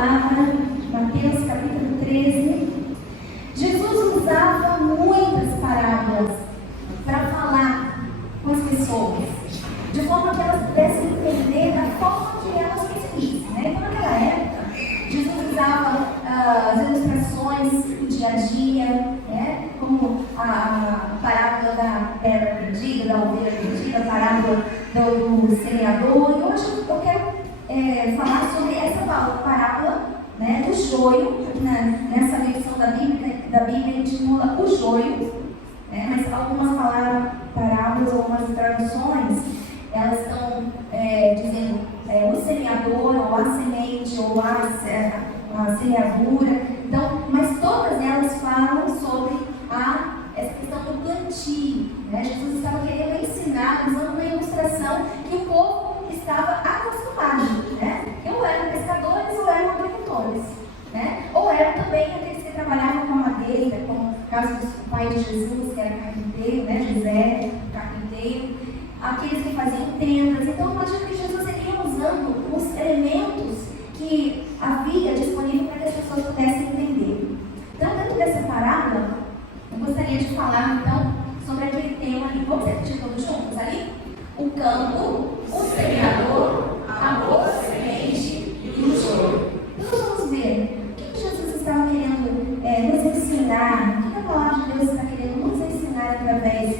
palavra, Mateus capítulo 13, Jesus usava muitas parábolas para falar com as pessoas, de forma que elas pudessem entender da forma que elas conseguissem, né? Então, naquela época, Jesus usava as ilustrações do dia a dia, né? Como a parábola da pedra perdida, da ovelha perdida, a parábola do semeador. E hoje eu quero falar sobre essa parábola, né, do joio. Aqui nessa versão da Bíblia intitula o joio, né? Mas algumas parábolas, algumas traduções, elas estão dizendo o semeador, ou a semente, ou a semeadura. Então, mas todas elas falam sobre essa questão do plantio, né? Jesus estava querendo ensinar, usando uma ilustração que o povo estava acostumado, né? Ou eram pescadores ou eram agricultores, né? Ou eram também aqueles que trabalhavam com a madeira, como o caso do pai de Jesus, que era carpinteiro, né? José, carpinteiro, aqueles que faziam tendas. Então, imagina que Jesus ia usando os elementos que havia disponível para que as pessoas pudessem entender. Então, dentro dessa parábola, eu gostaria de falar, então, sobre aquele tema ali. Vamos repetir todos juntos ali? O campo, o semeador, a boa semente e o joio. Então, vamos ver o que Jesus estava querendo nos ensinar, o que a palavra de Deus está querendo nos ensinar através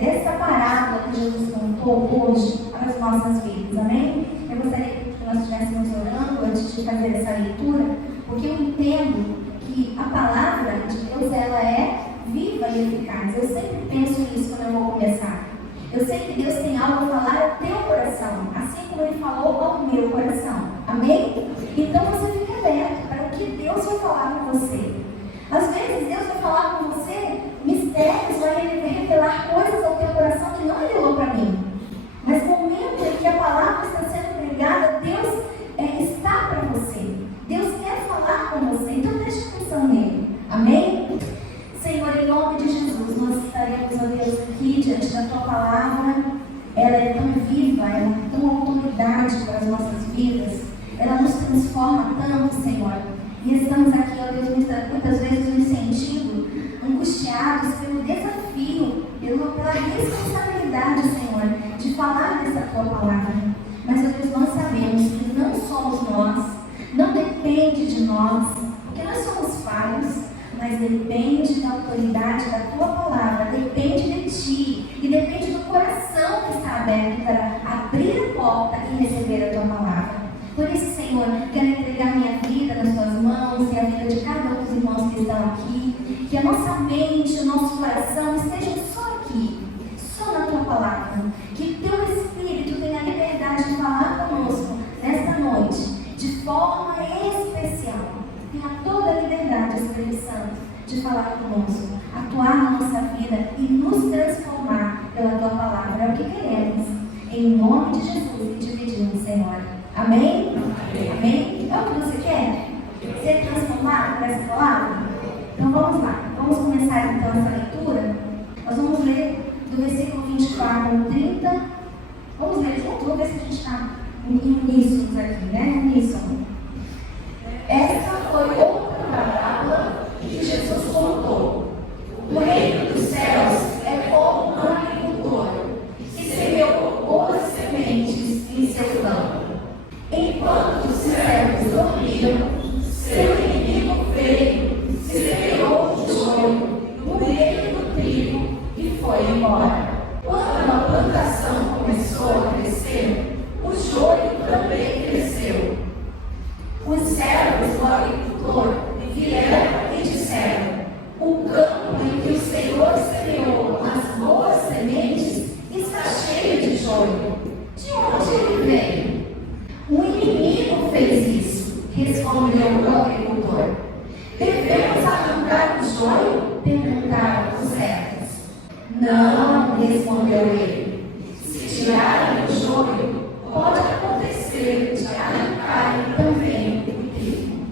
dessa parábola que Jesus contou hoje para as nossas vidas. Amém? Eu gostaria que nós estivéssemos orando antes de fazer essa leitura, porque eu entendo que a palavra de Deus, ela é viva e eficaz. Eu sempre penso nisso quando eu vou começar. Eu sei que Deus tem algo a falar ao teu coração, assim como Ele falou ao meu coração. Amém? Então você fica aberto para o que Deus vai falar com você. Às vezes Deus vai falar com você mistérios, vai revelar coisas ao teu coração que não revelou para mim. Mas no momento em que a palavra está sendo pregada, Deus está para você. Deus quer falar com você. Então preste atenção nele. Amém? Senhor, em nome de Jesus, nós estaremos, ó Deus, aqui diante da tua palavra. Ela é tão viva, ela é tão autoridade para as nossas vidas. Ela nos transforma tanto, Senhor. E estamos aqui, ó Deus, muitas vezes nos sentindo angustiados pelo desafio, pela responsabilidade, Senhor, de falar dessa tua palavra. Mas, ó Deus, nós sabemos que não somos nós, não depende de nós, porque nós somos falhos, mas depende da autoridade da tua palavra, depende de ti e depende do coração que está aberto para abrir a porta e receber a tua palavra. Por isso, Senhor, quero entregar minha vida nas tuas mãos e a vida de cada um dos irmãos que estão aqui, que a nossa mente, o nosso coração estejam só aqui, só na tua palavra, que teu Espírito tenha a liberdade de falar conosco nesta noite, de forma especial. Tenha toda a liberdade, Espírito Santo, de falar conosco, atuar na nossa vida e nos transformar pela tua palavra. É o que queremos. Em nome de Jesus, que te pedimos, Senhor. Amém? Amém? Amém? É o que você quer? Ser transformado por essa palavra? Então vamos lá. Vamos começar então essa leitura. Nós vamos ler do versículo 24 ao 30. Vamos ler junto? Vamos ver se a gente está em uníssonos aqui, né? Uníssono. Essa foi outra parábola que Jesus contou. O reino dos céus é como um agricultor que semeou boas sementes em seu campo. Enquanto os servos dormiam, seu inimigo veio, semeou o joio no meio do trigo e foi embora. Quando a plantação começou a crescer, o joio também cresceu. Os servos do agricultor vieram e disseram: o campo em que o Senhor semeou as boas sementes está cheio de joio. De onde ele veio? O inimigo fez isso, respondeu o agricultor. Devemos arrancar o joio? Perguntaram os servos. Não, respondeu ele. Se tirarem o joio, pode acontecer de arrancarem também o trigo.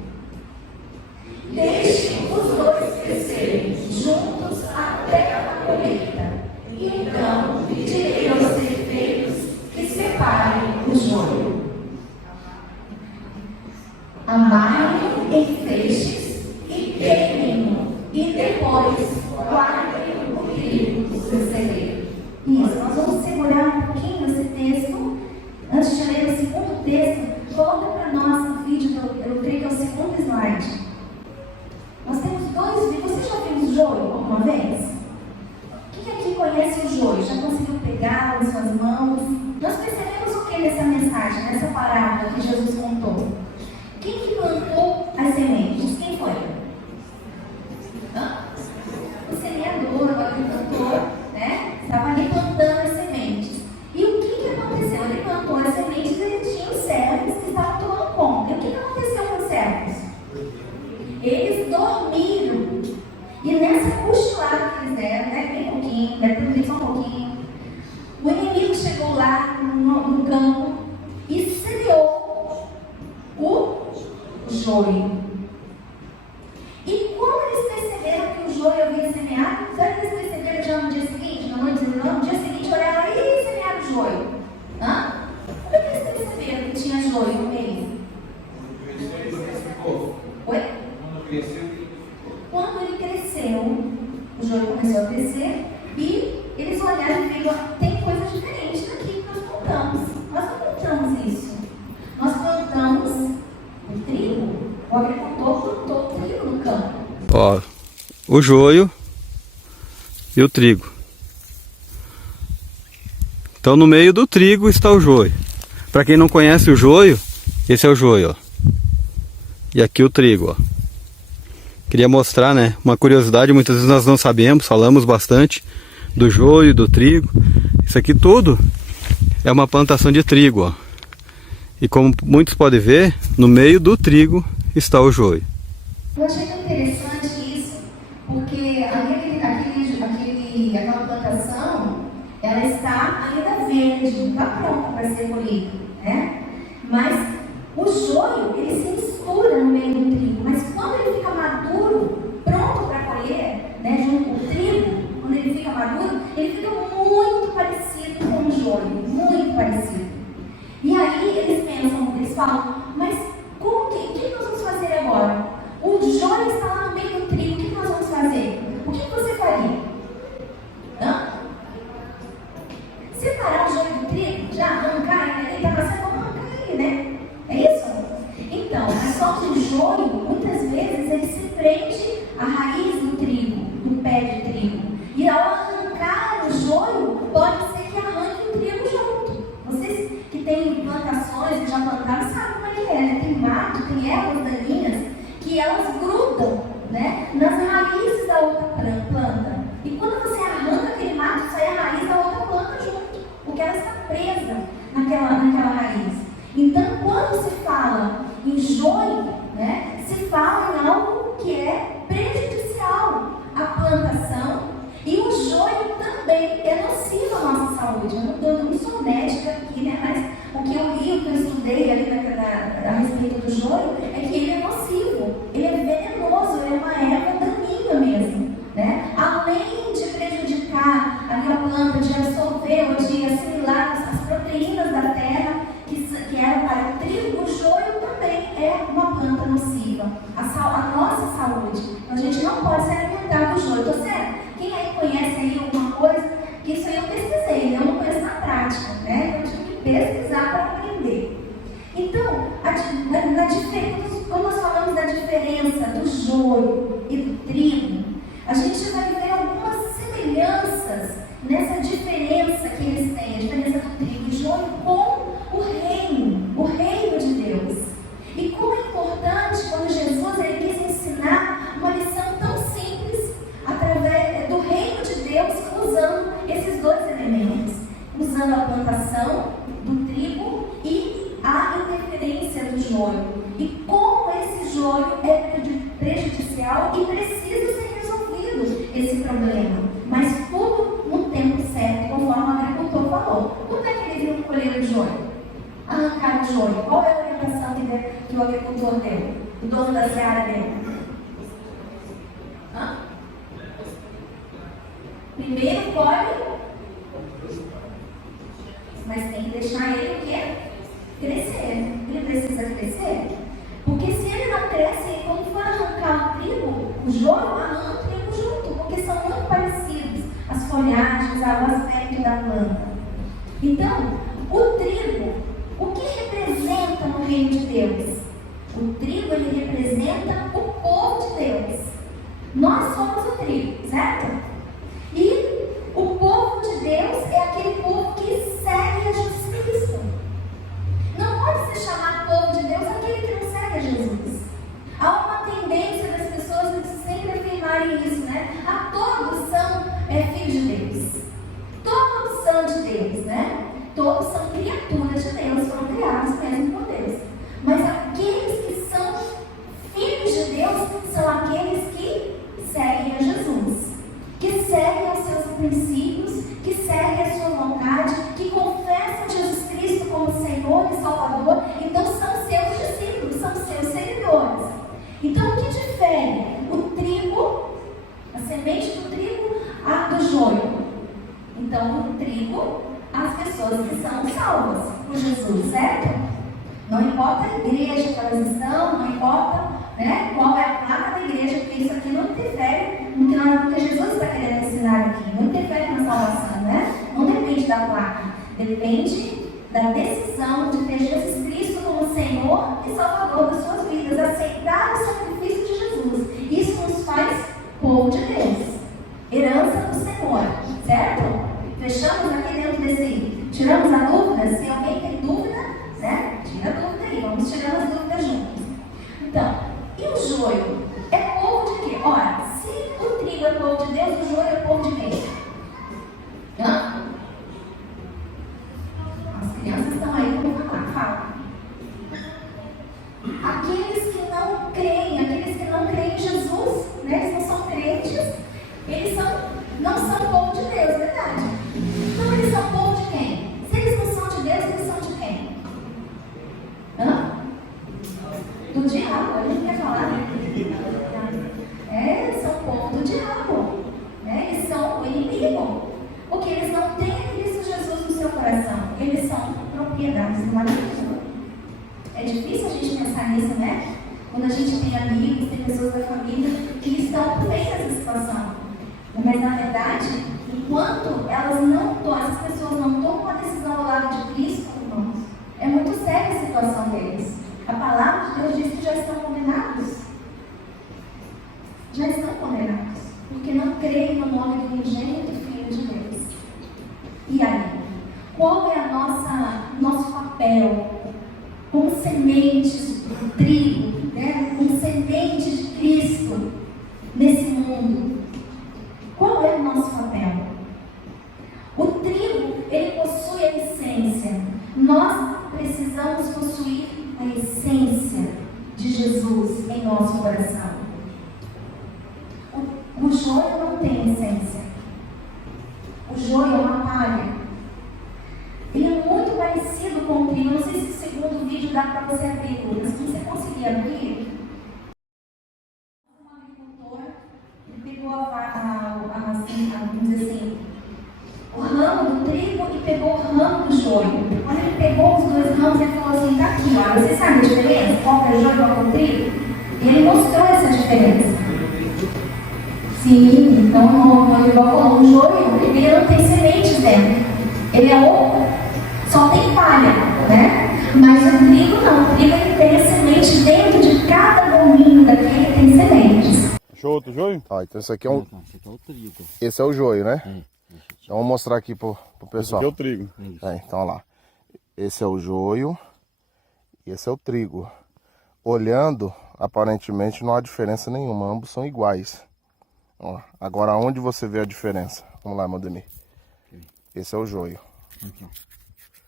Deixem os dois crescerem juntos até a colheita. E então direi aos ceifeiros que separem o joio. Amarrem em feixes e queimem-no, e depois guardem o trigo do seu celeiro. Isso, nós vamos segurar um pouquinho esse texto. Antes de ler o segundo texto, volta para nós no vídeo, eu creio que é o segundo slide. Nós temos dois vídeos. Você já viu joio alguma vez? Quem aqui conhece o joio? Já conseguiu pegar em suas mãos? Nós percebemos o que nessa mensagem, nessa parábola que Jesus contou? Quem que plantou as sementes? Quem foi? O semeador, o agricultor, né? Estava ali plantando as sementes. E o que aconteceu? Ele plantou as sementes e ele tinha os servos que estavam tomando conta. E o que aconteceu com os servos? Eles dormiram. E nessa cochilada que eles deram, né? Bem pouquinho, deve ter dormido só um pouquinho. O inimigo chegou lá no campo e semeou o joio. E quando eles perceberam que o joio havia semeado, sabe que eles perceberam já no dia seguinte? Na noite, não, no dia seguinte olharam e semearam o joio. Como é que eles perceberam que tinha joio no meio? Oi? Quando ele cresceu, o joio começou a crescer e eles olharam e viram, tem coisa diferente daqui que nós plantamos. Nós não plantamos isso. Nós plantamos o trigo. O agricultor plantou o trigo no campo. Ó, o joio e o trigo. Então no meio do trigo está o joio. Para quem não conhece o joio, esse é o joio, ó. E aqui o trigo, ó. Queria mostrar, né, uma curiosidade, muitas vezes nós não sabemos, falamos bastante do joio, do trigo. Isso aqui tudo é uma plantação de trigo, ó. E como muitos podem ver, no meio do trigo está o joio. Eu achei tão interessante isso, porque aquela plantação, ela está ainda verde, não está pronta para ser colhida, né? Mas o joio, ele se mistura no meio do trigo, mas quando ele fica maduro, pronto para colher, né, junto com o trigo, quando ele fica maduro, ele fica muito parecido com o joio, muito parecido. E aí eles pensam, eles falam, mas o que nós vamos fazer agora? O joio está lá no meio do trigo, o que nós vamos fazer? O que você faria? Separar o joio do trigo? Já arrancar ele? Ele está nascendo, vamos arrancar ele, né? É isso? Então, só que o joio, muitas vezes, ele se prende à raiz do trigo, do pé de trigo. E ao arrancar o joio, pode ser que arranque o trigo junto. Vocês que têm plantações, que já plantaram, sabem como é que é, né? Tem mato, tem ervas daninhas, que elas grudam, né, nas raízes da outra planta. E quando você arranca aquele mato, sai a raiz da outra planta junto, porque ela está presa naquela raiz. Então, quando se fala em joio, né, se fala em algo que é prejudicial à plantação, e o joio também é nocivo à nossa saúde. Eu não sou médica aqui, né, mas o que eu li, o que eu estudei ali a respeito do joio, é que ele é nocivo, ele é venenoso, ele é uma erva daninha mesmo, né? Além de prejudicar a planta, de absorver ou de assimilar as proteínas da terra, que eram para o trigo, o joio também é uma planta nociva. A nossa saúde, a gente não pode se alimentar do joio, tá certo? Quem aí conhece aí alguma coisa, que isso aí eu pesquisei, eu não conheço na prática, né? Eu tive que pesquisar para aprender. Então, quando nós falamos da diferença do joio e do trigo, a gente vai ver algumas semelhanças nessa diferença que eles têm, a diferença do trigo e joio com o reino de Deus. E como é importante quando Jesus ele quis ensinar uma lição tão simples através do reino de Deus, usando esses dois elementos, usando a plantação do trigo e a interferência do joio. E como esse joio é prejudicial e precisa ser resolvido esse problema. Mas tudo no tempo certo, conforme o agricultor falou. Como é que ele viu colher o joio? Arrancar o joio. Qual é a orientação que o agricultor deu? O dono da seara deu? Primeiro colhe, mas tem que deixar ele o quê? Crescer. Ele precisa crescer. Porque se folhagens, ao aspecto da planta. Então, o trigo, o que representa no reino de Deus? O trigo, ele representa o povo de Deus. Nós somos o trigo, certo? E o povo de Deus é aquele povo que segue a Jesus Cristo. Não pode se chamar povo de Deus aquele que não segue a Jesus. Há uma tendência das pessoas de sempre afirmarem isso, né? Todos são filhos de Deus. Todos são de Deus, né? Todos são criaturas de Deus, foram criados mesmo por Deus. Mas aqueles que são filhos de Deus são aqueles que seguem a Jesus, que seguem os seus princípios, que seguem a sua vontade, que confessam Jesus Cristo como Senhor e Salvador. Então são seus discípulos, são seus seguidores. Então o que difere o trigo, a semente do trigo, do joio? Então o trigo, as pessoas que são salvas por Jesus, certo? Não importa a igreja que elas estão, não importa, né, qual é a placa da igreja, porque isso aqui não interfere no que Jesus está querendo ensinar aqui, não interfere na salvação, né? Não depende da placa, depende da decisão de ter Jesus Cristo como Senhor e Salvador das suas vidas, aceitar o sacrifício de Jesus. Isso nos faz povo de Deus, herança do Senhor, certo? Fechamos aqui dentro desse, tiramos a dúvida. Se alguém tem dúvida, né? Tira a dúvida aí, vamos tirando as dúvidas juntos. Então, e o joio? É povo de quê? Olha, se o trigo é povo de Deus, o joio é povo de quem? Hã? As crianças estão aí, vamos falar, fala. Aqueles que não creem em Jesus, né? Eles não são crentes, eles não são povo de Deus, verdade? Então eles são povo de quem? Se eles não são de Deus, eles são de quem? Hã? Do diabo, a gente quer falar? Eles são povo do diabo, né? Eles são o inimigo, porque eles não têm Cristo Jesus no seu coração, eles são propriedades do maligno. É difícil a gente pensar nisso, né? Quando a gente tem amigos, tem pessoas da família que estão no meio dessa situação. Mas na verdade, enquanto essas pessoas não tomam a decisão ao lado de Cristo, irmãos, é muito séria a situação deles. A palavra de Deus diz que já estão condenados. Já estão condenados. Porque não creem no nome do unigênito Filho de Deus. E aí? Qual é nosso papel como sementes do trigo, né? Como sementes de Cristo nesse mundo? Qual é o nosso papel? O trigo, ele possui a essência. Nós precisamos possuir a essência de Jesus em nosso coração. O joio não tem essência. O joio é uma palha. Ele é muito parecido com o trigo. Não sei se o segundo vídeo dá para você abrir, Lucas. Se você conseguir abrir, um agricultor, ele pegou vamos dizer assim, o ramo do trigo e pegou o ramo do joio. Quando ele pegou os dois ramos, ele falou assim, tá aqui, ó, você sabe a diferença? Qual é o joio e qual é o trigo? E ele mostrou essa diferença. Sim, então o joio, ele não tem sementes dentro. Ele só tem palha, né? Mas o trigo não, o trigo ele tem a semente dentro de cada gominho daquele tem sementes. Achou outro joio? Ó, então esse aqui é um. Esse aqui é o trigo. Esse é o joio, né? Então vamos mostrar aqui pro Esse pessoal. aqui é o trigo. Então ó lá. Esse é o joio e esse é o trigo. Olhando, aparentemente não há diferença nenhuma, ambos são iguais. Ó, agora onde você vê a diferença? Vamos lá, Modemir. Esse é o joio. Aqui, ó.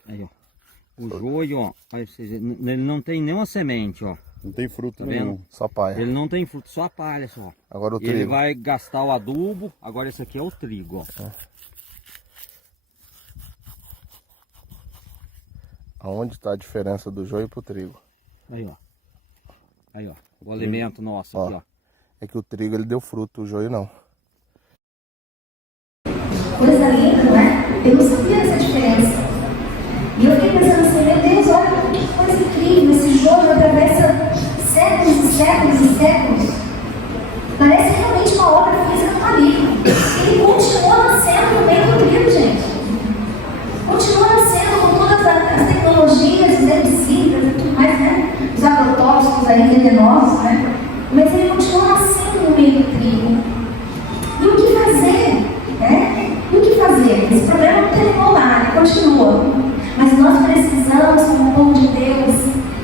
Aí, ó. O joio, ó, aí vocês, ele não tem nenhuma semente, ó. Não tem fruto Tá nenhum. vendo? Só palha. Ele não tem fruto, só a palha só. Agora o Ele trigo. vai gastar o adubo, agora esse aqui é o trigo, ó. Aonde está a diferença do joio pro trigo? Aí, ó. Aí, ó. O alimento nosso aqui, ó. É que o trigo ele deu fruto, o joio não. Coisa linda, não é? Eu não sabia dessa diferença. E eu fiquei pensando assim, meu Deus, olha que coisa incrível, esse joio atravessa séculos e séculos e séculos. Parece realmente uma obra física do maligno. Ele continua nascendo no meio novos aí, venenosos, né? Mas ele continua nascendo no meio do trigo. E o que fazer? Né? E o que fazer? Esse problema não terminou lá, ele continua. Mas nós precisamos, como povo de Deus,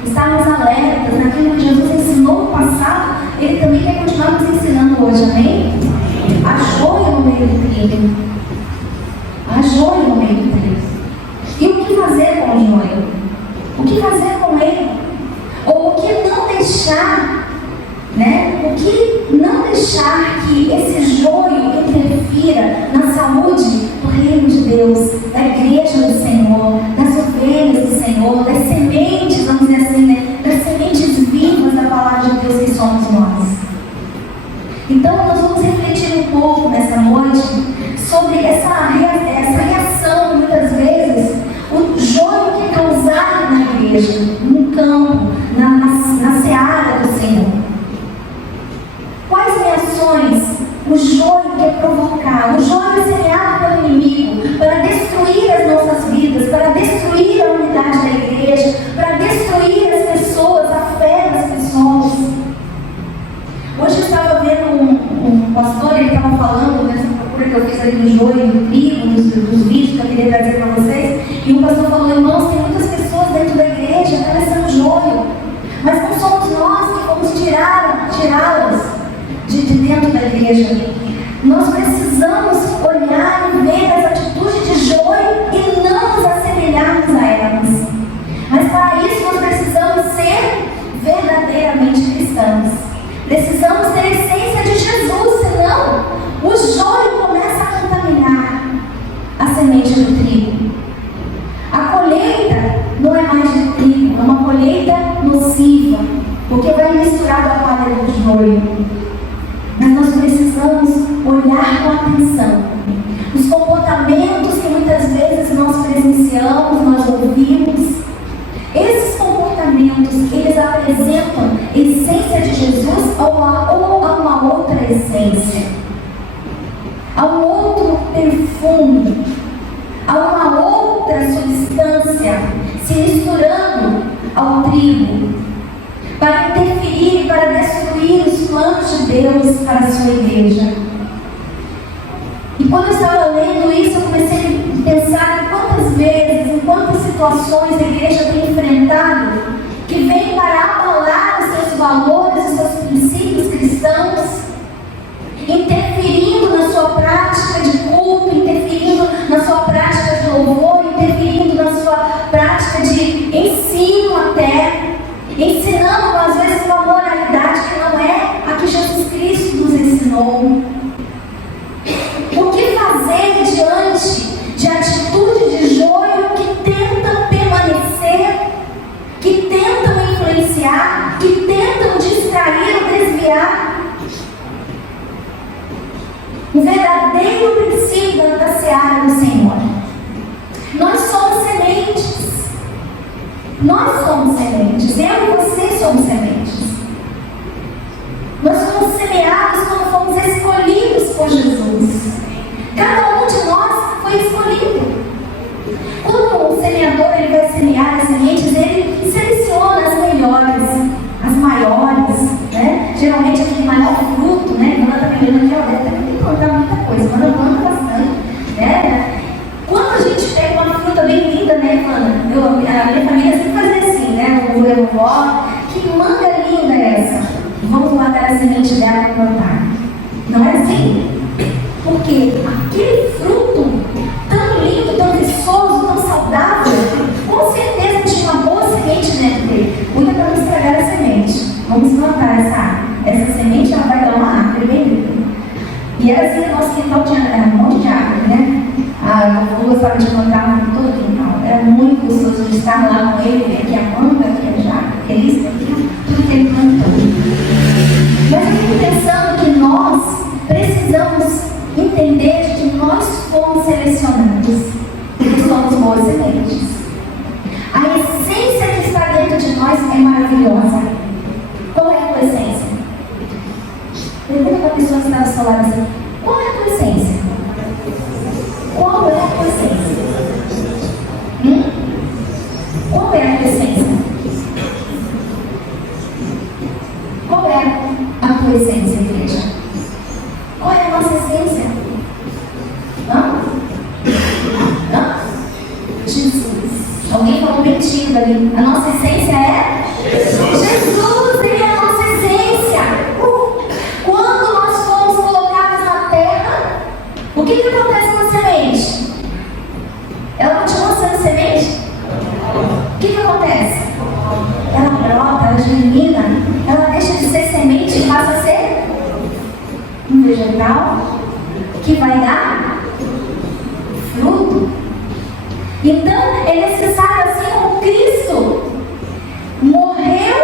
estarmos alertas naquilo que Jesus ensinou no passado, ele também quer continuar nos ensinando hoje, amém? Há joio no meio do trigo. Há joio no meio do trigo. E o que fazer com o joio? O que fazer com ele? Ou o que não deixar, né? O que não deixar que esse joio interfira na saúde do reino de Deus, da igreja do Senhor, das ovelhas do Senhor, das sementes, vamos dizer assim, né? Das sementes vivas da palavra de Deus que somos nós. Então nós vamos refletir um pouco nessa noite sobre essa reação que muitas vezes o joio que é causado na igreja, no campo, na seara do Senhor. Quais reações o joio quer provocar? O joio é semeado pelo inimigo para destruir as nossas vidas, para destruir a unidade da igreja, para destruir as pessoas, a fé das pessoas. Hoje eu estava vendo um pastor, ele estava falando nessa procura que eu fiz ali do joio, do trigo, dos vídeos que eu queria trazer para vocês, e o pastor falou: irmãos, tem muitas pessoas dentro da igreja que elas são joio, mas não somos nós que vamos tirá-las de dentro da igreja. Nós precisamos olhar e ver as atitudes de joio e não nos assemelharmos a elas. Mas para isso nós precisamos ser verdadeiramente cristãos. Precisamos ter a essência de Jesus, senão o joio começa a contaminar a semente do trigo. A colheita não é mais de trigo, é uma colheita nociva, porque vai misturado a palha do joio. Mas nós precisamos olhar com atenção os comportamentos que muitas vezes nós presenciamos, nós ouvimos. Esses comportamentos, eles apresentam a essência de Jesus ou a uma outra essência, a um outro perfume, a uma outra substância se misturando ao trigo para interferir, para destruir os planos de Deus para a sua igreja. E quando eu estava lendo isso, eu comecei a pensar em quantas vezes, em quantas situações a igreja tem enfrentado que vem para abalar os seus valores, os seus princípios cristãos, interferindo na sua prática de culto, interferindo na sua prática de louvor, interferindo na sua prática de ensino até, ensinando às vezes uma moralidade que não é a que Jesus Cristo nos ensinou. O que fazer diante de atitude de joio que tentam permanecer, que tentam influenciar, que tentam distrair ou desviar o verdadeiro princípio da seara do Senhor? Nós somos sementes. Nós somos sementes. Eu e você somos sementes. Nós fomos semeados quando fomos escolhidos por Jesus. Cada um de nós foi escolhido. Quando o semeador ele vai semear as sementes, ele seleciona as melhores, as maiores, né? Geralmente aquele maior fruto, né? Quando ela está vendo aqui, ó, deve ter que plantar muita coisa, mas eu planto bastante, né? Quando a gente pega uma fruta bem linda, né, Ana? A minha família sempre fazia assim, né? O meu avó, que manga linda é essa? Vamos guardar a semente dela e plantar. Não é assim? Porque aquele fruto tão lindo, tão viçoso, tão saudável, com certeza tinha uma boa semente dentro dele. Cuida para não estragar a semente. Vamos plantar essa semente, ela vai dar uma árvore bem linda. E era assim, o nosso quintal tinha um monte de árvore, né? Eu gostava de plantar todo o quintal. Era muito gostoso de estar lá com ele, aqui a manga, aqui a jaca, aqui a lista, tudo que ele plantou. Mas eu fico pensando que nós precisamos entender de que nós fomos selecionados, porque somos boas sementes. A essência que está dentro de nós é maravilhosa. Qual é a tua essência? Pergunta para a pessoa que está ao seu lado assim: qual é a tua essência? Qual é a tua essência? Qual é a tua essência? tua essência, igreja? Qual é a nossa essência? Hã? Jesus. Alguém falou mentindo ali. A nossa essência é? Jesus, Ele é a nossa essência. Quando nós fomos colocados na terra, o que acontece com a semente? Ela continua sendo semente? O que acontece? Ela brota, ela germina, ela deixa de ser semente e passa a ser um vegetal que vai dar fruto. Então é necessário, assim como Cristo morreu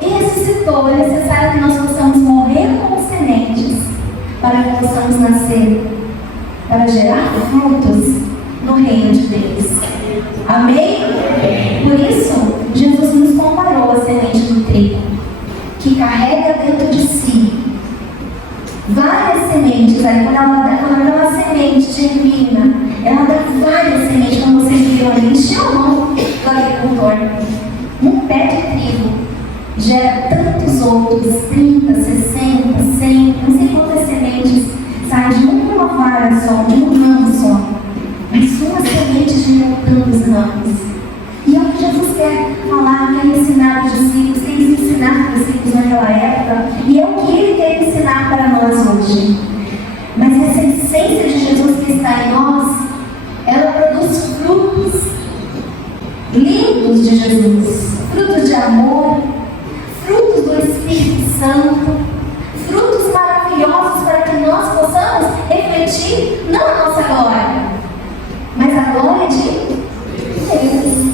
e ressuscitou, é necessário que nós possamos morrer como sementes para que possamos nascer, para gerar frutos no reino de Deus. Amém? Por isso, Jesus nos comparou a semente do trigo, que carrega dentro de si várias sementes. Aí quando aquela semente germina, ela dá várias sementes, como vocês viram ali, encheu a mão do agricultor. Um pé de trigo gera tantos outros, 30, 60, 100, não sei quantas sementes saem de uma vara só, de um ramo só. Mas uma semente gera tantos ramos. E é o que Jesus quer falar, quer ensinar os discípulos, quer ensinar os discípulos naquela época, e é o que Ele quer ensinar para nós hoje. Mas essa essência de Jesus que está em nós, ela produz frutos lindos de Jesus, frutos de amor, frutos do Espírito Santo, frutos maravilhosos para que nós possamos refletir não a nossa glória, mas a glória de Deus.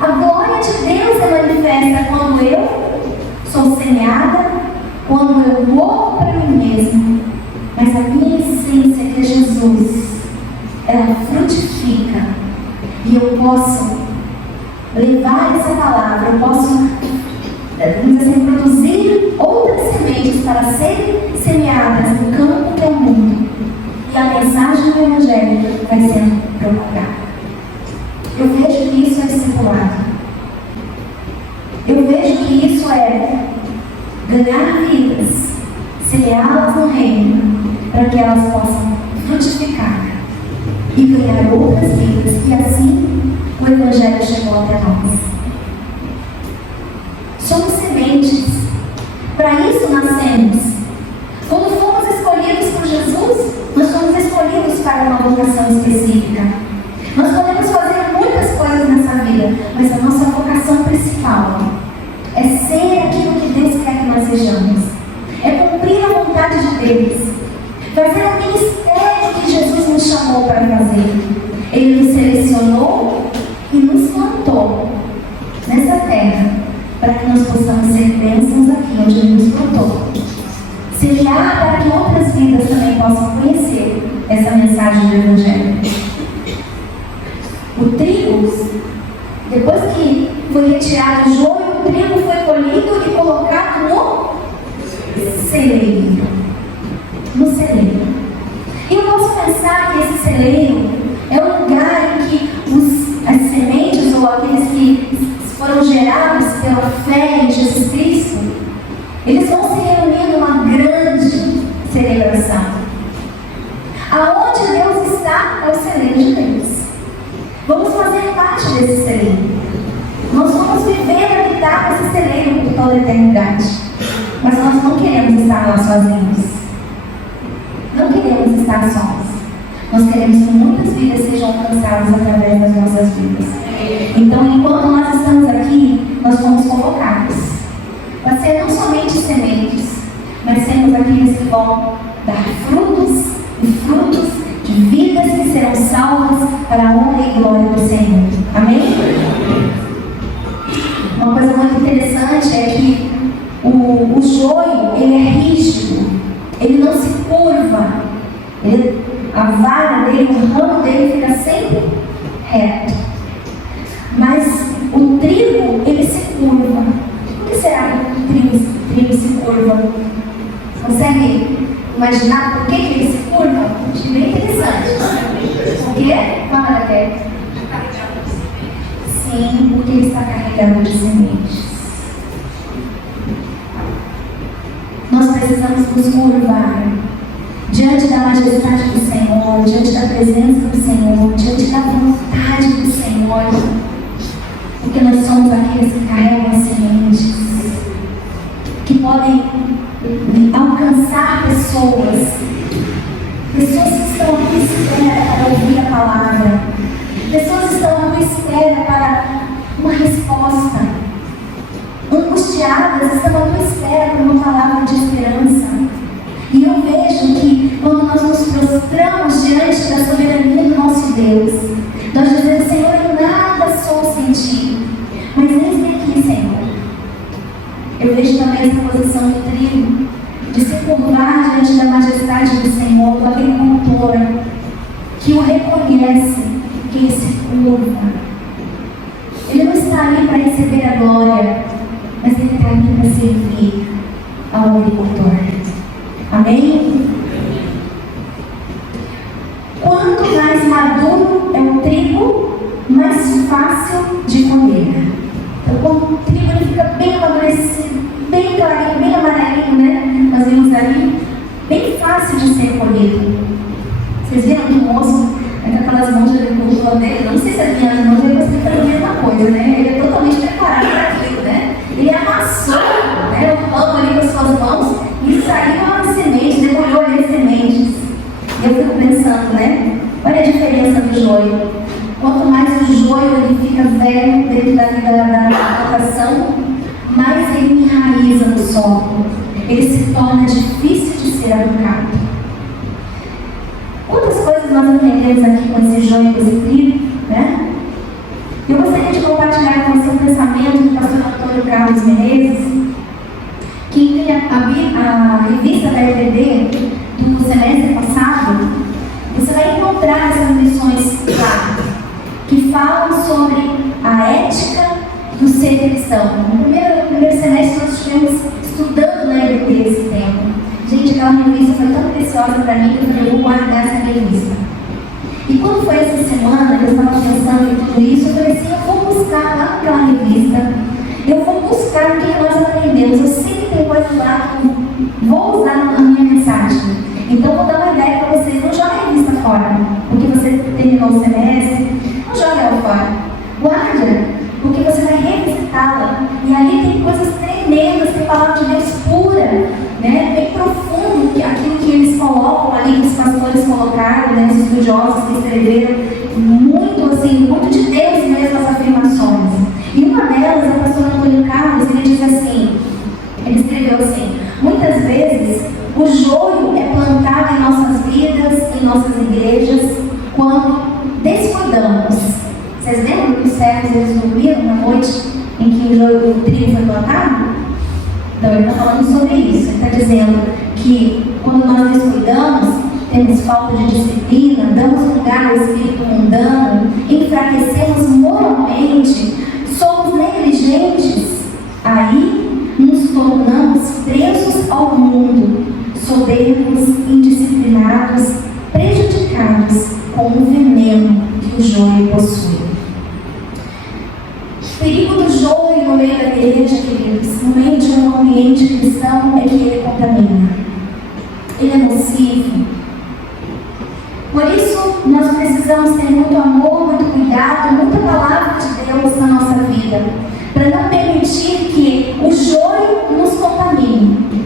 A glória de Deus é manifesta quando eu sou semeada, quando eu morro para mim mesmo. Mas a minha essência, que é Jesus, ela frutifica. E eu posso levar essa palavra, eu posso, vamos dizer assim, produzir outras sementes para serem semeadas no campo que é o mundo. E a mensagem do Evangelho vai sendo propagada. Eu vejo que isso é discipulado. Eu vejo que isso é ganhar vidas, semeá-las no reino, para que elas possam frutificar e ganhar outras vidas. E assim o Evangelho chegou até nós. Somos sementes. Para isso nascemos. Quando fomos escolhidos por Jesus, nós somos escolhidos para uma vocação específica. Nós podemos fazer muitas coisas nessa vida, mas a nossa vocação principal é ser aquilo que Deus quer que nós sejamos. É cumprir a vontade de Deus. Fazer o ministério que Jesus nos chamou para fazer. Ele nos selecionou e nos plantou nessa terra para que nós possamos ser bênçãos aqui onde Ele nos plantou. Semear para que outras vidas também possam conhecer essa mensagem do Evangelho. O trigo, depois que foi retirado o joio, o trigo foi colhido e colocado no celeiro. No celeiro. E eu posso pensar que esse celeiro é um lugar em que as sementes ou aqueles que foram gerados pela fé em Jesus Cristo, eles vão se reunir numa grande celebração. Aonde Deus está é o celeiro de Deus. Vamos fazer parte desse celeiro. Nós vamos viver e habitar nesse celeiro por toda a eternidade. Mas nós não queremos estar lá sozinhos. Não queremos estar sós. Nós queremos que muitas vidas sejam alcançadas através das nossas vidas. Então, enquanto nós estamos aqui, nós fomos convocados para ser não somente sementes, mas sermos aqueles que vão dar frutos e frutos de vidas que serão salvas para a honra e glória do Senhor. Amém? Uma coisa muito interessante é que o joio, ele é rígido, ele não se curva, a vara dele, o ramo dele fica sempre reto. Mas o trigo, ele se curva. Por que será que o trigo se curva? Consegue imaginar por que ele se curva? Acho bem interessante. Por quê? Fala, Raquel. Sim, porque ele está carregado de sementes. nós precisamos nos curvar diante da majestade do Senhor, diante da presença do Senhor, diante da vontade do Senhor, porque nós somos aqueles que carregam as sementes, que podem alcançar pessoas que estão à tua espera para ouvir a palavra, pessoas que estão à tua espera para uma resposta, angustiadas estão à tua espera por uma palavra de esperança. E eu vejo que quando nós nos prostramos diante da soberania do nosso Deus, nós dizemos: Senhor, eu nada sou sem ti, mas nem aqui, Senhor. Eu vejo também essa posição do trigo, de se curvar diante da majestade do Senhor, do agricultor, que o reconhece, que ele se curva. Ele não está ali para receber a glória, mas ele está ali para servir ao agricultor. Amém? Quanto mais maduro é o trigo, mais fácil de colher. Então, quando o trigo ele fica bem amadurecido, bem clarinho, bem amarelinho, né? Nós vimos ali, bem fácil de ser colhido. Vocês viram que o moço, com aquelas mãos de agricultor dele, não sei se as minhas mãos, ele conseguiu fazer a mesma coisa, né? Ele é totalmente preparado para aquilo, né? Ele amassou, né, o pão ali com as suas mãos e saiu as sementes, demolhou ali as sementes. E eu fico pensando, né? Olha a diferença do joio. Quanto mais o joio ele fica velho dentro da vida da plantação, mais ele enraiza no solo. Ele se torna difícil de ser arrancado. Quantas coisas nós aprendemos aqui com esse joio e esse trigo, né? Eu gostaria de compartilhar com você um pensamento do pastor Antônio Carlos Menezes, que a revista da EBD do semestre passado, você vai encontrar essas lições lá, que falam sobre a ética do ser cristão. No primeiro semestre nós estivemos estudando na EBD esse tema. Gente, aquela revista foi tão preciosa para mim que eu falei: eu vou guardar essa revista. E quando foi essa semana que eu estava pensando em tudo isso, eu falei assim: eu vou buscar lá naquela revista, eu vou buscar o que nós aprendemos. Eu sei que tem coisas lá que eu vou usar na minha mensagem. Então eu vou dar uma ideia para vocês: não jogue a revista fora, porque você terminou o semestre, não jogue ela fora. Guarde, porque você vai revisitá-la. E ali tem coisas tremendas, tem palavra de Deus pura, né? Bem profundo, que aquilo que eles colocam ali, que os pastores colocaram, né? Os estudiosos que escreveram, muito assim, muito de Deus mesmo as afirmações. E uma delas, o pastor Antônio Carlos, ele diz assim, ele escreveu assim: muitas vezes o joio é plantado em nossas vidas, em nossas igrejas, quando descuidamos. Vocês lembram que os servos eles dormiram na noite em que o trigo foi plantado? Então ele está falando sobre isso. Ele está dizendo que quando nós descuidamos, temos falta de disciplina, damos lugar ao espírito mundano, enfraquecemos moralmente, somos negligentes, aí nos tornamos presos ao mundo, soberbos, indisciplinados, prejudicados com o veneno que o joio possui. O perigo do joio no meio da igreja, queridos, no meio de um ambiente cristão, é que ele contamina. Ele é nocivo. Por isso, nós precisamos ter muito amor, muito cuidado, muita palavra de Deus na nossa vida, para não permitir que o joio nos contamine.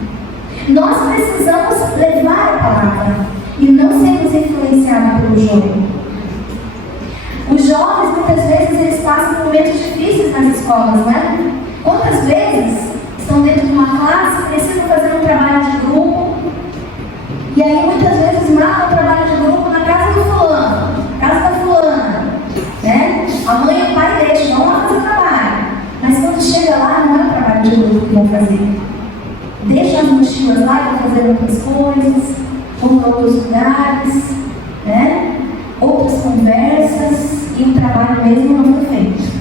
Nós precisamos levar a palavra e não sermos influenciados pelo joio. Os jovens, muitas vezes, eles passam momentos difíceis nas escolas, né? Quantas vezes estão dentro de uma classe, precisam fazer um trabalho de grupo, e aí muitas vezes matam o trabalho de grupo na casa do fulano, casa da fulana, né? A mãe e o pai deixam, vão lá fazer o trabalho, mas quando chega lá, não é o trabalho de grupo que vão fazer. Deixam as mochilas lá e vão fazer outras coisas, vão para outros lugares, né? Outras conversas, e o trabalho mesmo não foi feito.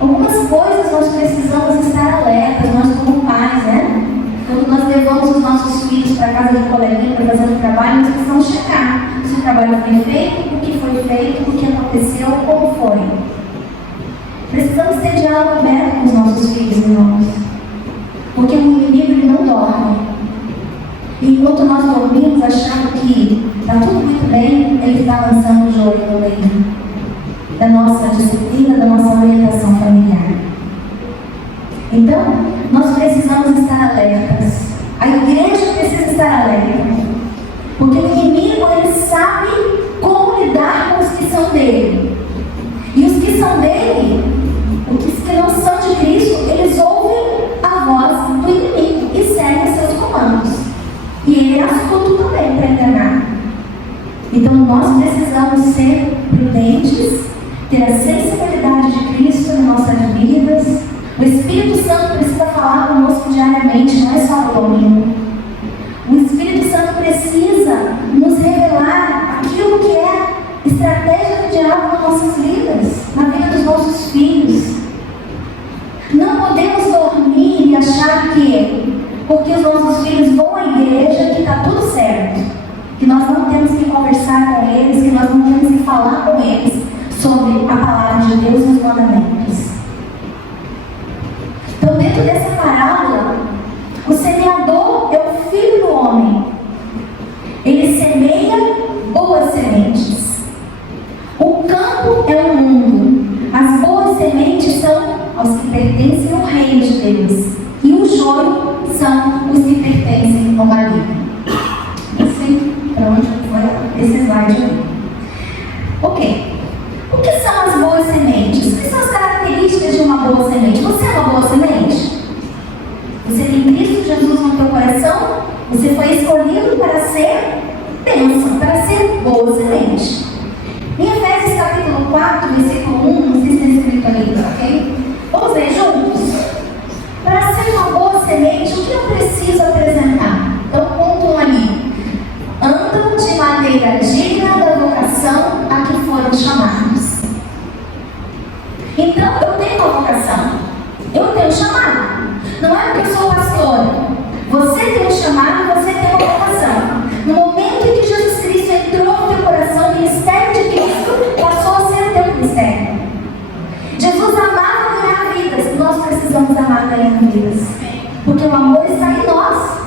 Algumas coisas nós precisamos estar alertas, nós como pais, né? Quando nós levamos os nossos filhos para a casa de coleguinha para fazer um trabalho, nós precisamos checar se o trabalho foi feito, o que foi feito, o que aconteceu, como foi. Precisamos ter diálogo aberto com os nossos filhos, irmãos. E enquanto nós dormimos achando que está tudo muito bem, Ele está lançando o joio no meio da nossa disciplina, da nossa orientação familiar. Então, nós precisamos estar alertas. A igreja precisa estar alerta. Porque o inimigo, ele sabe como lidar com os que são dele. E os que são dele, os que não são de Cristo, eles ouvem a voz do inimigo e seguem seus comandos. E ele é astuto também para enganar. Então nós precisamos ser prudentes, ter a sensibilidade de Cristo em nossas vidas. O Espírito Santo precisa falar conosco diariamente, não é só no domingo. O Espírito Santo precisa nos revelar aquilo que é estratégia do diabo nas nossas vidas, na vida dos nossos filhos. Não podemos dormir e achar que, porque os nossos filhos vão à igreja, que está tudo certo. Que nós não temos que conversar com eles, que nós não temos que falar com eles sobre a palavra de Deus e os mandamentos. Então, dentro dessa parábola, o semeador é o filho do homem. Ele semeia boas sementes. O campo é o mundo. As boas sementes são aos que pertencem ao reino de Deus. E o joio são os que pertencem ao maligno. Não sei para onde foi esse slide. Ok. O que são as boas sementes? O que são as características de uma boa semente? Você é uma boa semente? Você tem Cristo Jesus no teu coração? Você foi escolhido para ser bênção, para ser boa semente. Em Efésios capítulo 4, versículo 1, não sei se tem escrito ali, ok? Vamos ler juntos? Para ser uma boa semente, o que eu preciso apresentar? Então, ponto 1 ali. Andam de maneira digna da vocação a que foram chamados. Então, eu tenho uma vocação. Eu tenho um chamado. Não é porque eu sou pastora. Você tem um chamado, você tem uma vocação. No momento em que Jesus Cristo entrou no teu coração, o ministério de Cristo passou a ser o teu ministério. Jesus amava ganhar vidas. Nós precisamos amar ganhar vidas. Porque o amor está em nós.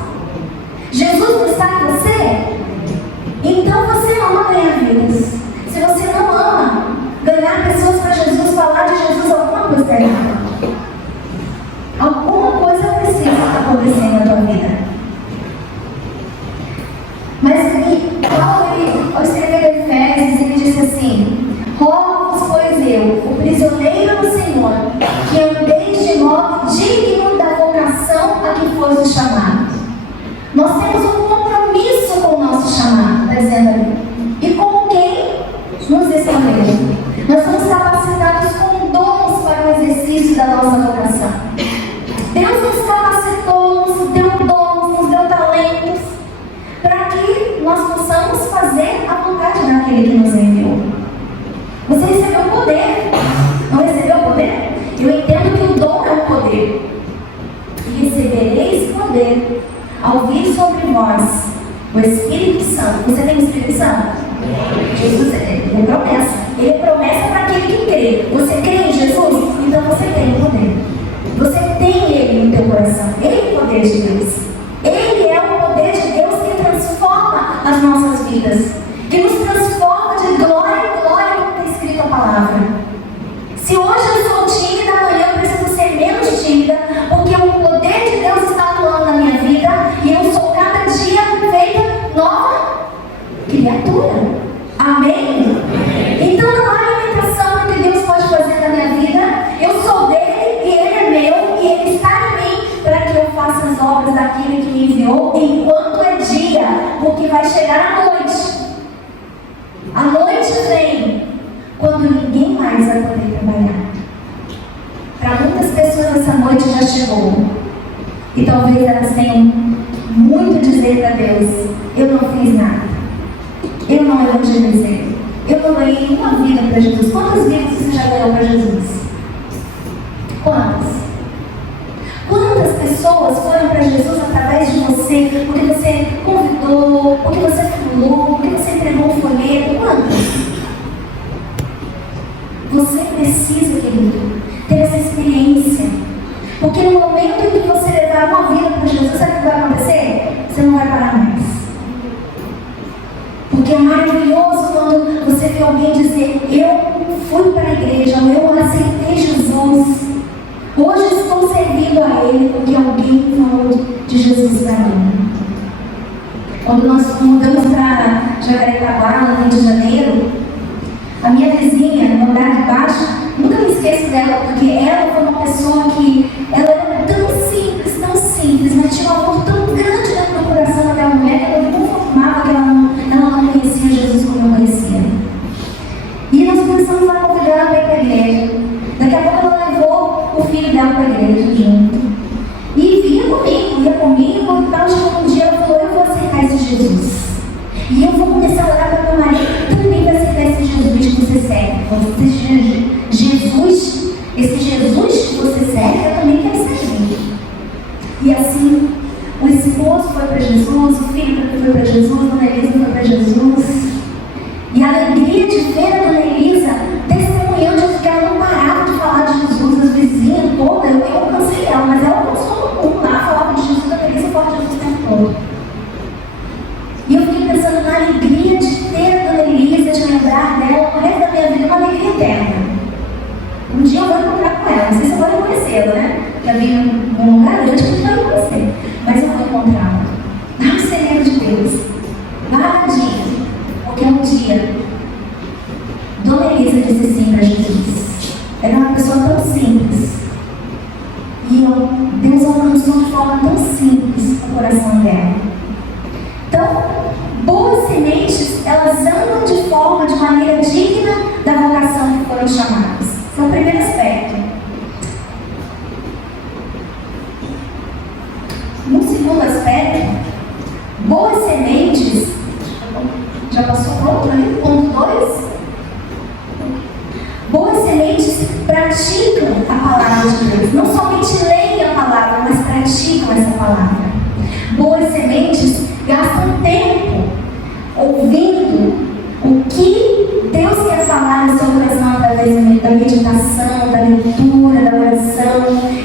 Jesus não está em você? Então você ama ganhar vidas. Se você não ama ganhar pessoas para Jesus, falar de Jesus, alguma coisa está errada. Alguma coisa precisa acontecer na tua vida. Mas Paulo, ao escrever Efésios, ele disse assim: rogo-vos, pois eu, o prisioneiro do Senhor, que andeis de modo digno da vocação a que foste chamado. Nós temos um compromisso com o nosso chamado, está dizendo ali. E com quem nos escolheu. Nós somos capacitados com dons para o exercício da nossa vocação. Deus nos capacitou, nos deu dons, nos deu talentos, para que nós possamos fazer a vontade daquele que nos enviou. Você recebeu poder. Não recebeu poder? Eu entendo que o dom é o poder. E recebereis poder ao vir sobre vós o Espírito Santo. Você tem o Espírito Santo? Jesus, ele é promessa. Ele é promessa para aquele que crê. Você crê em Jesus? Então você tem o poder. Você tem Ele no teu coração. Ele é o poder de Deus. Ele é o poder de Deus que transforma as nossas vidas. Que nos transforma de glória em glória, como está escrito a palavra. Se hoje eu sou tímida, amanhã eu preciso ser menos tímida, porque o poder de Deus está atuando na minha vida e eu sou cada dia feita nova criatura. Amém? Então não há limitação no que Deus pode fazer na minha vida. Eu sou dele e ele é meu e ele está em mim para que eu faça as obras daquele que me enviou enquanto é dia, porque vai chegar a noite. A noite vem quando ninguém mais vai poder trabalhar. Para muitas pessoas essa noite já chegou. E talvez elas tenham muito a dizer para Deus: eu não fiz nada. Eu não evangelizei. Eu não ganhei uma vida para Jesus. Quantas vidas você já ganhou para Jesus? Quantas? Quantas pessoas foram para Jesus através de você? Porque você convidou, porque você falou, porque você entregou um folheto? Quantas? Você precisa, querido, ter essa experiência. Porque no momento em que você levar uma vida para Jesus, sabe o que vai acontecer? Você não vai parar mais. Porque é maravilhoso quando você vê alguém dizer: eu fui para a igreja, eu aceitei Jesus, hoje estou servindo a Ele porque alguém falou de Jesus para mim. Quando nós mudamos para Jacarepaguá, no Rio de Janeiro, a minha vizinha, no andar de baixo, nunca me esqueço dela, porque ela foi uma pessoa que ela era tão simples, mas tinha um amor tão grande dentro do coração daquela mulher que ela não conformava que ela não conhecia Jesus como eu conhecia. E nós começamos a convidar ela para ir para a igreja. Daqui a pouco ela levou o filho dela para a igreja junto. E ia comigo e tal. Chegou um dia ela falou: eu vou aceitar esse Jesus. E eu vou começar a orar para meu marido também vai aceitar esse Jesus que você segue. Esse Jesus que você segue, eu também quero seguir. E assim, o esposo foi para Jesus, o filho foi para Jesus, a Dona Elisa foi para Jesus. E a alegria de ver a Dona Elisa testemunhando que ela não parava de falar de Jesus, as vizinhas todas, eu cansei ela, mas ela passou todo mundo lá, falava de Jesus, a Dona Elisa falava de Jesus o tempo todo. E eu fiquei pensando na alegria de ter a Dona Elisa, de lembrar dela o resto da minha vida, uma alegria eterna. Um dia eu vou encontrar com ela, não sei se eu vou reconhecê-la, né? Já vi num lugar, eu acho que não vai reconhecer, mas eu vou encontrá-la. Dá um segredo de Deus. Cada dia, porque um dia, Dona Elisa disse sim para Jesus. Era uma pessoa tão simples. E Deus alcançou de forma tão simples o coração dela. Então, boas sementes, elas andam de maneira digna da vocação que foram chamadas. Esse é o primeiro aspecto. No segundo aspecto, boas sementes, já passou para outro ali, ponto 2. Boas sementes praticam a palavra de Deus. Não somente leem a palavra, mas praticam essa palavra. Boas sementes gastam tempo ouvindo o que Deus quer falar no seu coração através da meditação, da leitura, da oração.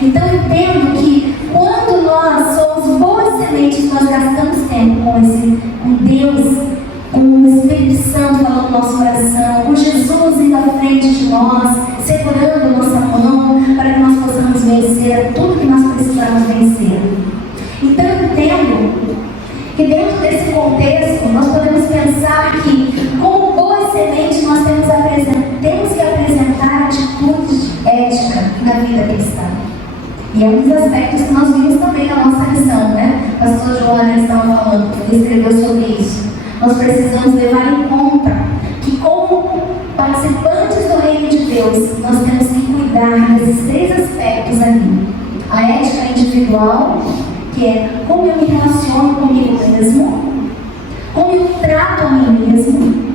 Então eu entendo que quando nós somos boas sementes, nós gastamos tempo com Deus, com o Espírito Santo falando no nosso coração, com Jesus indo à frente de nós, segurando nossa mão para que nós possamos vencer tudo que nós precisamos vencer. Então eu entendo que dentro desse contexto nós podemos pensar que, como boas sementes, nós temos que apresentar atitudes éticas na vida cristã. E é um dos aspectos que nós vimos também na nossa lição, né? O pastor João estava falando, que ele escreveu sobre isso. Nós precisamos levar em conta que, como participantes do reino de Deus, nós temos que cuidar desses 3 aspectos ali. A ética individual, que é como eu me relaciono comigo mesmo, como eu trato a mim mesmo,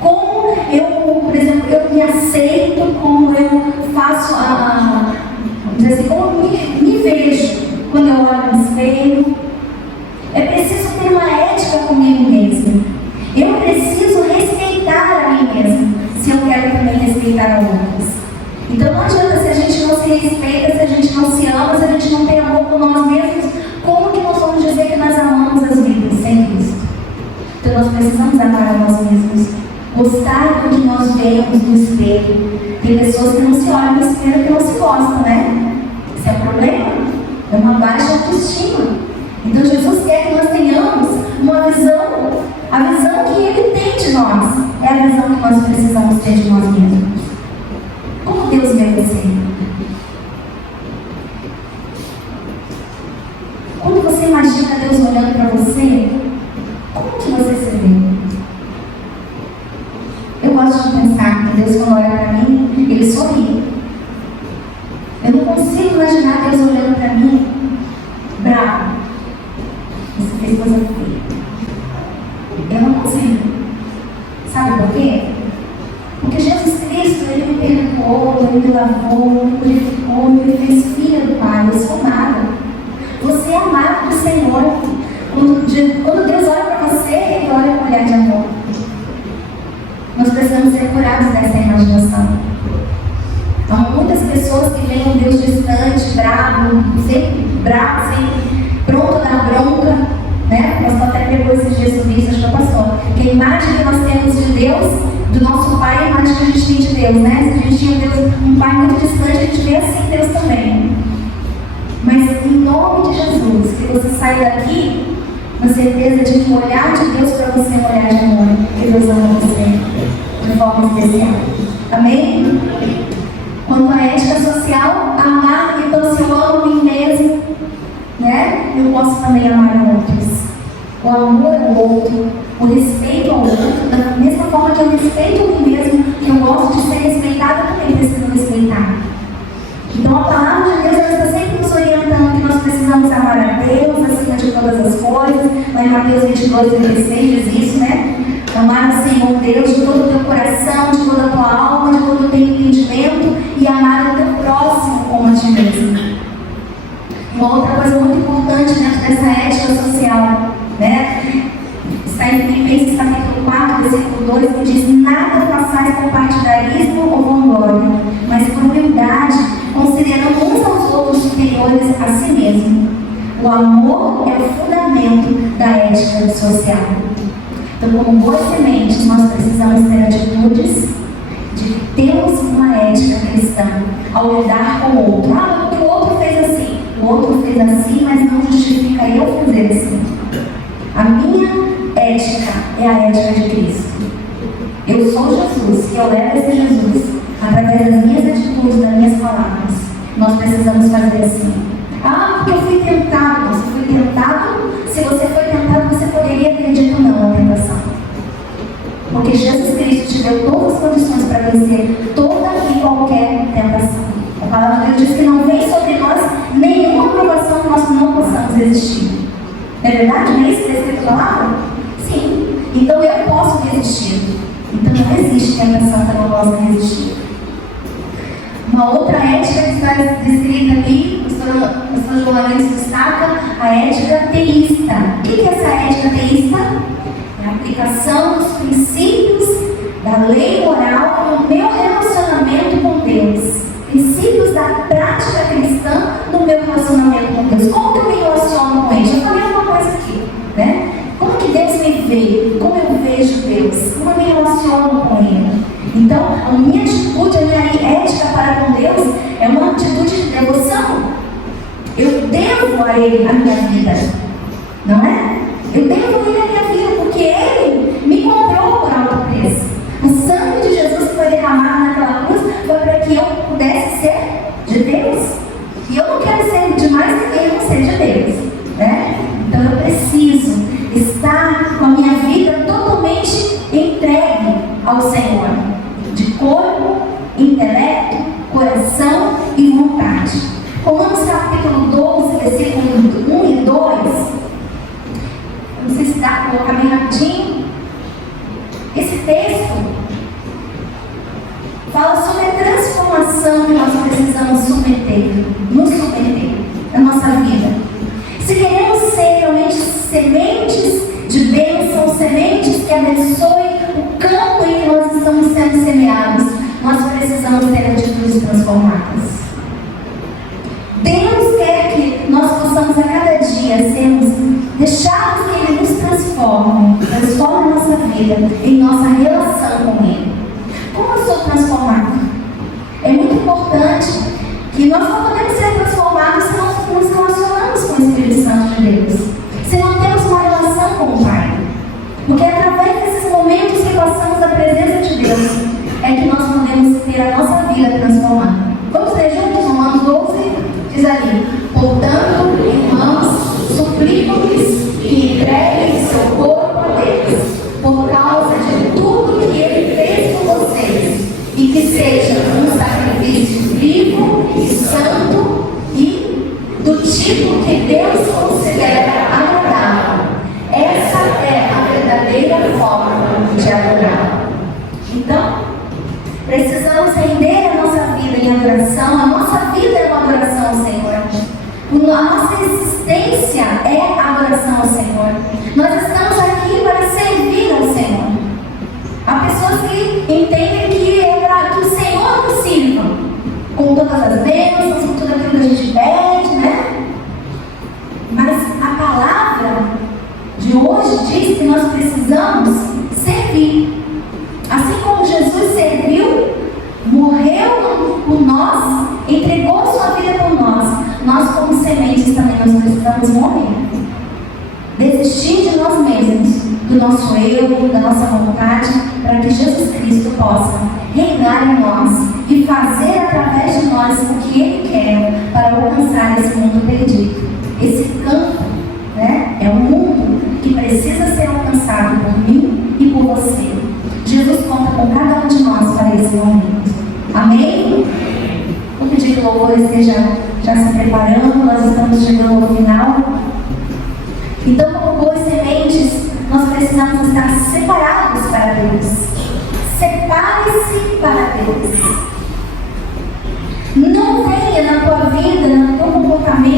como eu, por exemplo, eu me aceito, como eu faço vamos dizer assim, como eu me vejo quando eu olho no espelho. É preciso ter uma ética comigo mesmo. Eu preciso respeitar a mim mesmo, se eu quero também respeitar outros. Então não adianta, se a gente não se respeita, se a gente não se ama, se a gente não tem amor por nós mesmos, como que nós vamos dizer que nós amamos as vidas sem Cristo? Então nós precisamos amar a nós mesmos, gostar do que nós vemos no espelho. Tem pessoas que não se olham no espelho que não se gostam, né? Esse é um problema, é uma baixa autoestima. Então Jesus quer que nós tenhamos uma visão, a visão que Ele tem de nós, é a visão que nós precisamos ter de nós mesmos. Como Deus vê você? Quando você imagina Deus olhando para você, como que você se vê? Eu gosto de pensar que Deus, quando olha para mim, Ele sorri. Eu não consigo imaginar Deus olhando para mim bravo. Você fez coisa feia. Eu não consigo. Sabe por quê? Porque Jesus Cristo, Ele me perdoou, Ele me lavou, Ele me purificou, Ele me fez filha do Pai. Eu sou amada. Você é amado do Senhor. Quando Deus olha para você, Ele olha com um olhar de amor. Nós precisamos ser curados dessa imaginação. Há muitas pessoas que veem um Deus distante, estressante, bravo, sempre pronto a dar bronca, né? O pastor até pegou esses dias sobre isso, acho que é o pastor. Que a imagem que nós temos de Deus, do nosso Pai, é a imagem que a gente tem de Deus, né? Se a gente tinha Deus, um Pai muito distante, a gente vê assim Deus também. Mas em nome de Jesus, que você saia daqui na certeza de que o olhar de Deus para você é um olhar de amor, que Deus ama você de forma especial. Amém? Quanto à ética social, amar, então se eu amo a mim mesmo, né? Eu posso também amar outros. O amor ao outro, o respeito ao outro, da mesma forma que eu respeito a mim mesmo, que eu gosto de ser respeitada, eu também preciso respeitar. Então a palavra de Deus está sempre nos orientando que nós precisamos amar a Deus acima de todas as coisas. Lá em Mateus 22, 16 diz isso, né? Amar o Senhor Deus de todo o teu coração, de toda a tua alma, de todo o teu entendimento e amar o teu próximo como a ti mesmo. Uma outra coisa muito importante dentro dessa ética social, né? Está em Filipenses capítulo 4, versículo 2, que diz: nada façais com partidarismo ou vanglória, mas por humildade, considerando uns aos outros superiores a si mesmo. O amor é o fundamento da ética social. Então, como boas sementes, nós precisamos ter atitudes de termos uma ética cristã ao lidar com o outro. Ah, porque o outro fez assim, o outro fez assim, mas não justifica eu fazer assim. A minha ética é a ética de Cristo. Eu sou Jesus, e eu levo esse Jesus através das minhas atitudes, das minhas palavras. Nós precisamos fazer assim. Ah, porque eu fui tentado. Você foi tentado? Se você foi tentado, você poderia ter dito não à tentação. Porque Jesus Cristo te deu todas as condições para vencer toda e qualquer tentação. A palavra de Deus diz que não vem sobre nós nenhuma provação que nós não possamos resistir. Não é verdade? Não é isso que está escrito na palavra? Sim. Então eu posso resistir. Então não existe tentação que eu não possa resistir. Uma outra ética que está descrita aqui, o pastor João destaca a ética teísta. O que é essa ética teísta? É a aplicação dos princípios da lei moral no meu relacionamento com Deus. Princípios da prática cristã no meu relacionamento com Deus. Como que eu me relaciono com Ele? Já falei uma coisa aqui, né? Como que Deus me vê? Como eu vejo Deus? Como eu me relaciono com Ele? Então, a minha atitude, a minha ética para com Deus é uma atitude de devoção. Eu devo a Ele a minha vida, não é? Eu devo a Ele a minha vida, porque Ele me comprou por alto preço. O sangue de Jesus que foi derramado naquela cruz foi para que eu pudesse ser de Deus. E eu não quero ser de mais ninguém, não ser de Deus, né? Então eu preciso estar com a minha vida totalmente entregue ao Senhor, de corpo, intelecto, coração e vontade. Romanos capítulo 12, versículos 1 e 2. Não sei se dá para colocar bem rapidinho. Esse texto fala sobre a transformação que nós precisamos nos submeter na nossa vida. Se queremos ser realmente sementes de bênção, sementes que abençoem o campo em que nós estamos sendo semeados, nós precisamos ter atitudes transformadas. Deus quer que nós possamos a cada dia deixarmos que Ele nos transforme a nossa vida, em nossa relação com Ele. Como eu sou transformado? É muito importante que nós não podemos ser transformados se nós nos relacionamos com o Espírito Santo de Deus, se não temos uma relação com o Pai. Porque é através desses momentos que passamos a presença de Deus é que nós podemos ter a nossa vida transformada. Vamos ler juntos Romanos 12? Diz ali: portanto, irmãos, suplico-lhes que entreguem seu corpo a Deus, por causa de tudo que Ele fez por vocês, e que seja um sacrifício vivo e santo e do tipo que Deus considera agradável. Essa é a verdadeira forma de adorar. Então, precisamos render a nossa vida em adoração. A nossa vida é uma adoração ao Senhor. A nossa existência é adoração ao Senhor. Nós estamos aqui para servir ao Senhor. Há pessoas que entendem que é para que o Senhor nos sirva com todas as bênçãos, com tudo aquilo a gente pede, né? Mas a palavra de hoje diz que nós precisamos servir. Assim como Jesus serviu, morreu por nós, entregou sua vida por nós como sementes também nós precisamos morrer. Desistir de nós mesmos, do nosso eu, da nossa vontade, para que Jesus Cristo possa reinar em nós e fazer através de nós o que Ele quer para alcançar esse mundo perdido. Esse campo, né, é um mundo que precisa ser alcançado por mim e por você. Jesus conta com cada um de nós para esse momento. Amém? Vou pedir que o louvor esteja já se preparando, nós estamos chegando ao final. Então, como boas sementes, nós precisamos estar separados para Deus. Separe-se para Deus. Não venha na tua vida, no teu comportamento,